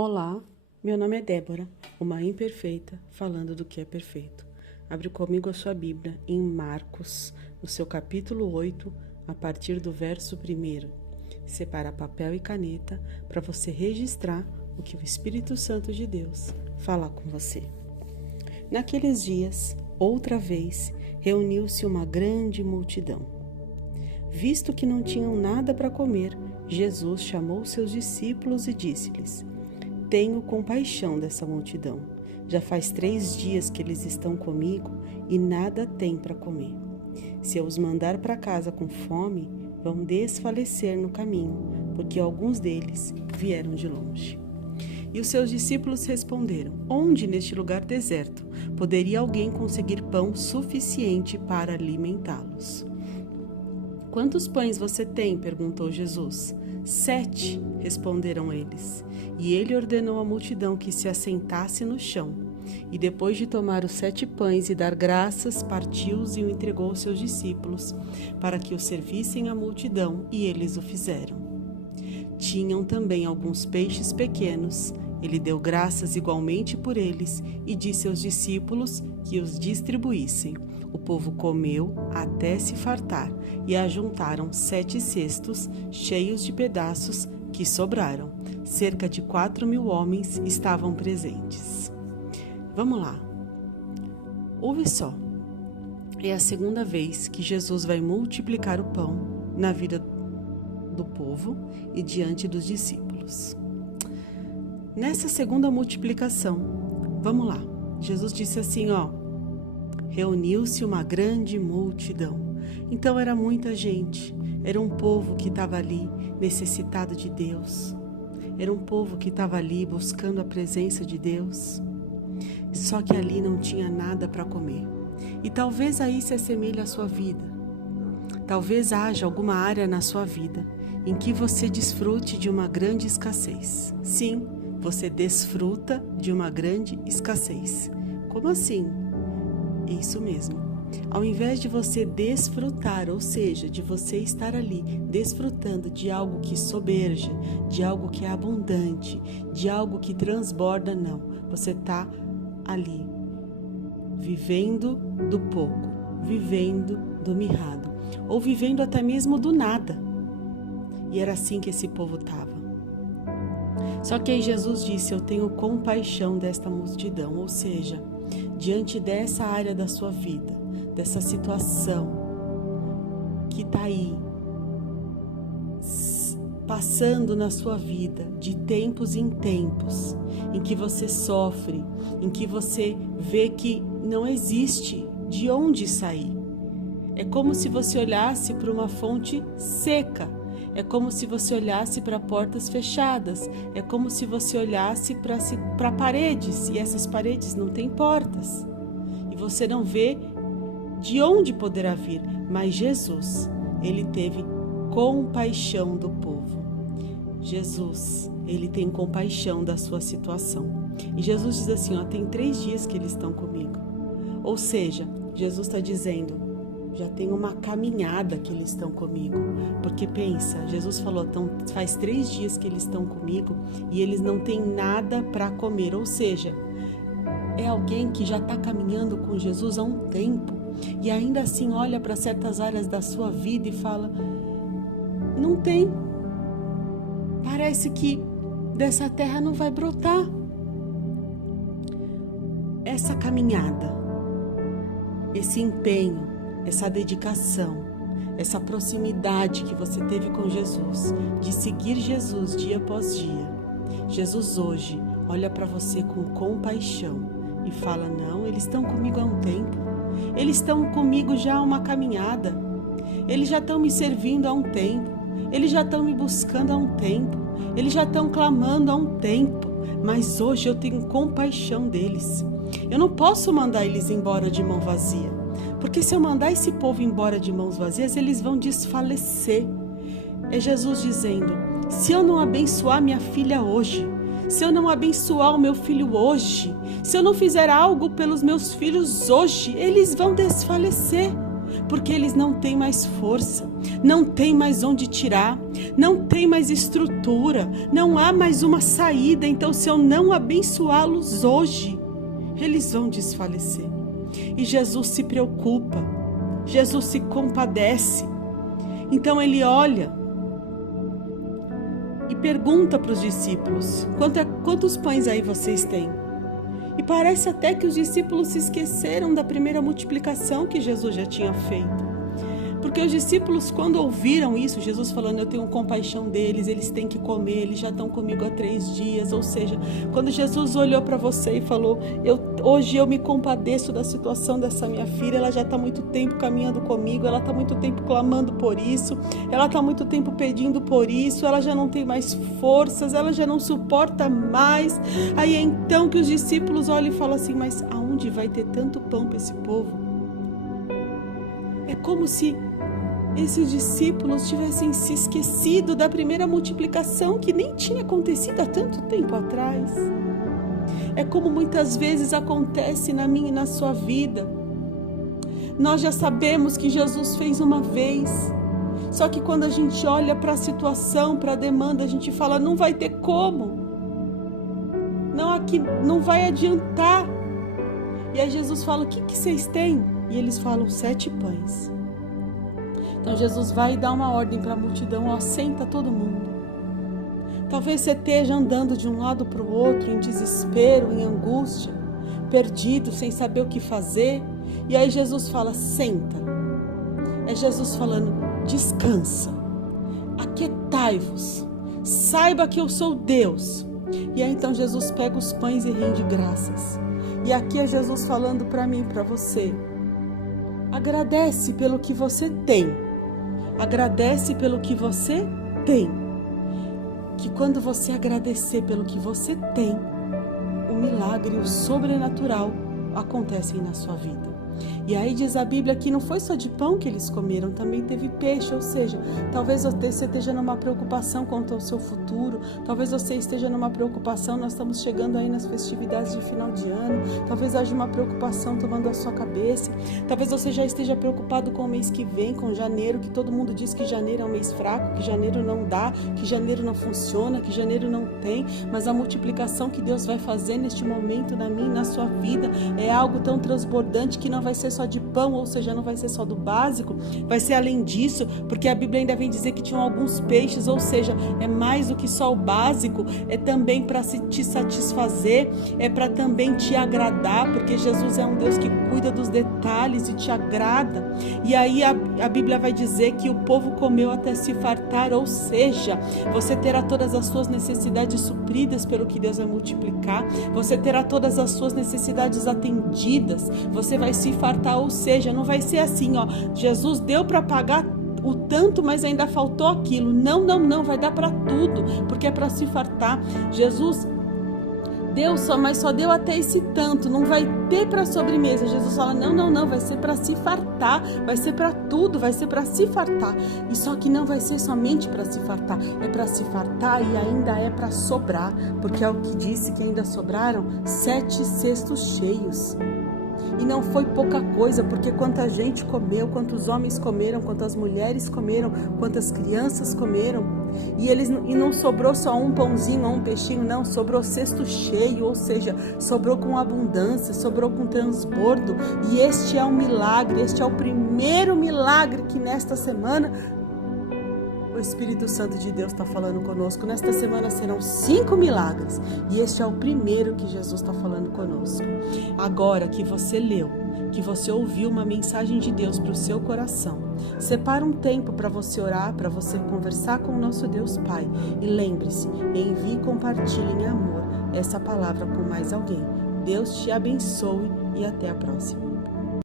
Olá, meu nome é Débora, uma imperfeita falando do que é perfeito. Abre comigo a sua Bíblia em Marcos, no seu capítulo 8, a partir do verso 1. Separa papel e caneta para você registrar o que o Espírito Santo de Deus fala com você. Naqueles dias, outra vez, reuniu-se uma grande multidão. Visto que não tinham nada para comer, Jesus chamou seus discípulos e disse-lhes: Tenho compaixão dessa multidão. Já faz 3 dias que eles estão comigo e nada têm para comer. Se eu os mandar para casa com fome, vão desfalecer no caminho, porque alguns deles vieram de longe. E os seus discípulos responderam: Onde neste lugar deserto poderia alguém conseguir pão suficiente para alimentá-los? Quantos pães você tem? Perguntou Jesus. 7, responderam eles. E ele ordenou à multidão que se assentasse no chão. E depois de tomar os 7 pães e dar graças, partiu-os e o entregou aos seus discípulos, para que o servissem à multidão, e eles o fizeram. Tinham também alguns peixes pequenos. Ele deu graças igualmente por eles e disse aos discípulos que os distribuíssem. O povo comeu até se fartar e ajuntaram 7 cestos cheios de pedaços que sobraram. Cerca de 4.000 homens estavam presentes. Vamos lá. Ouve só. É a segunda vez que Jesus vai multiplicar o pão na vida do povo e diante dos discípulos. Nessa segunda multiplicação, vamos lá. Jesus disse assim, reuniu-se uma grande multidão. Então era muita gente, era um povo que estava ali necessitado de Deus. Era um povo que estava ali buscando a presença de Deus. Só que ali não tinha nada para comer. E talvez aí se assemelhe à sua vida. Talvez haja alguma área na sua vida em que você desfrute de uma grande escassez. Sim, você desfruta de uma grande escassez. Como assim? Isso mesmo. Ao invés de você desfrutar, ou seja, de você estar ali desfrutando de algo que soberja, de algo que é abundante, de algo que transborda, não. Você está ali, vivendo do pouco, vivendo do mirrado, ou vivendo até mesmo do nada. E era assim que esse povo estava. Só que aí Jesus disse: eu tenho compaixão desta multidão, ou seja, diante dessa área da sua vida, dessa situação que está aí, passando na sua vida, de tempos em tempos, em que você sofre, em que você vê que não existe de onde sair. É como se você olhasse para uma fonte seca. É como se você olhasse para portas fechadas. É como se você olhasse para paredes e essas paredes não têm portas. E você não vê de onde poderá vir. Mas Jesus, ele teve compaixão do povo. Jesus, ele tem compaixão da sua situação. E Jesus diz assim, tem 3 dias que eles estão comigo. Ou seja, Jesus está dizendo, já tem uma caminhada que eles estão comigo. Porque pensa, Jesus falou, faz 3 dias que eles estão comigo e eles não têm nada para comer. Ou seja, é alguém que já está caminhando com Jesus há um tempo e ainda assim olha para certas áreas da sua vida e fala, não tem. Parece que dessa terra não vai brotar. Essa caminhada, esse empenho, essa dedicação, essa proximidade que você teve com Jesus, de seguir Jesus dia após dia. Jesus hoje olha para você com compaixão e fala, não, eles estão comigo há um tempo, eles estão comigo já há uma caminhada, eles já estão me servindo há um tempo, eles já estão me buscando há um tempo, eles já estão clamando há um tempo, mas hoje eu tenho compaixão deles. Eu não posso mandar eles embora de mão vazia. Porque se eu mandar esse povo embora de mãos vazias, eles vão desfalecer. É Jesus dizendo, se eu não abençoar minha filha hoje, se eu não abençoar o meu filho hoje, se eu não fizer algo pelos meus filhos hoje, eles vão desfalecer. porque eles não têm mais força, não têm mais onde tirar, não tem mais estrutura, não há mais uma saída. Então, se eu não abençoá-los hoje, eles vão desfalecer. E Jesus se preocupa, Jesus se compadece. Então ele olha e pergunta para os discípulos: quantos pães aí vocês têm? E parece até que os discípulos se esqueceram da primeira multiplicação que Jesus já tinha feito. Porque os discípulos, quando ouviram isso, Jesus falando, eu tenho compaixão deles, eles têm que comer, eles já estão comigo há 3 dias. Ou seja, quando Jesus olhou para você e falou, hoje eu me compadeço da situação dessa minha filha, ela já está muito tempo caminhando comigo, ela está muito tempo clamando por isso, ela está muito tempo pedindo por isso, ela já não tem mais forças, ela já não suporta mais. Aí é então que os discípulos olham e falam assim, mas aonde vai ter tanto pão para esse povo? É como se esses discípulos tivessem se esquecido da primeira multiplicação que nem tinha acontecido há tanto tempo atrás. É como muitas vezes acontece na minha e na sua vida. Nós já sabemos que Jesus fez uma vez, só que quando a gente olha para a situação, para a demanda, a gente fala, não vai ter como. Não, aqui não vai adiantar. E aí Jesus fala, o que vocês têm? E eles falam, 7 pães. Então Jesus vai dar uma ordem para a multidão, ó, senta todo mundo. Talvez você esteja andando de um lado para o outro, em desespero, em angústia, perdido, sem saber o que fazer. E aí Jesus fala, senta. É Jesus falando, descansa, aquietai-vos, saiba que eu sou Deus. E aí então Jesus pega os pães e rende graças. E aqui é Jesus falando para mim e para você, agradece pelo que você tem. Agradece pelo que você tem. Que quando você agradecer pelo que você tem, o milagre, o sobrenatural acontecem na sua vida. E aí diz a Bíblia que não foi só de pão que eles comeram, também teve peixe, ou seja, talvez você esteja numa preocupação quanto ao seu futuro, talvez você esteja numa preocupação, nós estamos chegando aí nas festividades de final de ano, talvez haja uma preocupação tomando a sua cabeça, talvez você já esteja preocupado com o mês que vem, com janeiro, que todo mundo diz que janeiro é um mês fraco, que janeiro não dá, que janeiro não funciona, que janeiro não tem, mas a multiplicação que Deus vai fazer neste momento na minha e na sua vida é algo tão transbordante que não vai ser só de pão, ou seja, não vai ser só do básico, vai ser além disso, porque a Bíblia ainda vem dizer que tinham alguns peixes, ou seja, é mais do que só o básico, é também para te satisfazer, é para também te agradar, porque Jesus é um Deus que cuida dos detalhes e te agrada. E aí a Bíblia vai dizer que o povo comeu até se fartar, ou seja, você terá todas as suas necessidades supridas pelo que Deus vai multiplicar, você terá todas as suas necessidades atendidas, você vai se fartar, ou seja, não vai ser assim, ó, Jesus deu para pagar o tanto, mas ainda faltou aquilo. Não, vai dar para tudo, porque é para se fartar. Jesus deu mas só deu até esse tanto, não vai ter para sobremesa. Jesus fala, não, vai ser para se fartar, vai ser para tudo, vai ser para se fartar. E só que não vai ser somente para se fartar, é para se fartar e ainda é para sobrar, porque é o que disse que ainda sobraram 7 cestos cheios. E não foi pouca coisa, porque quanta gente comeu, quantos homens comeram, quantas mulheres comeram, quantas crianças comeram. E não sobrou só um pãozinho ou um peixinho, não, sobrou cesto cheio, ou seja, sobrou com abundância, sobrou com transbordo. E este é um milagre, este é o primeiro milagre que nesta semana o Espírito Santo de Deus está falando conosco. Nesta semana serão 5 milagres e este é o primeiro que Jesus está falando conosco. Agora que você leu, que você ouviu uma mensagem de Deus para o seu coração, separa um tempo para você orar, para você conversar com o nosso Deus Pai. E lembre-se, envie e compartilhe em amor essa palavra com mais alguém. Deus te abençoe e até a próxima.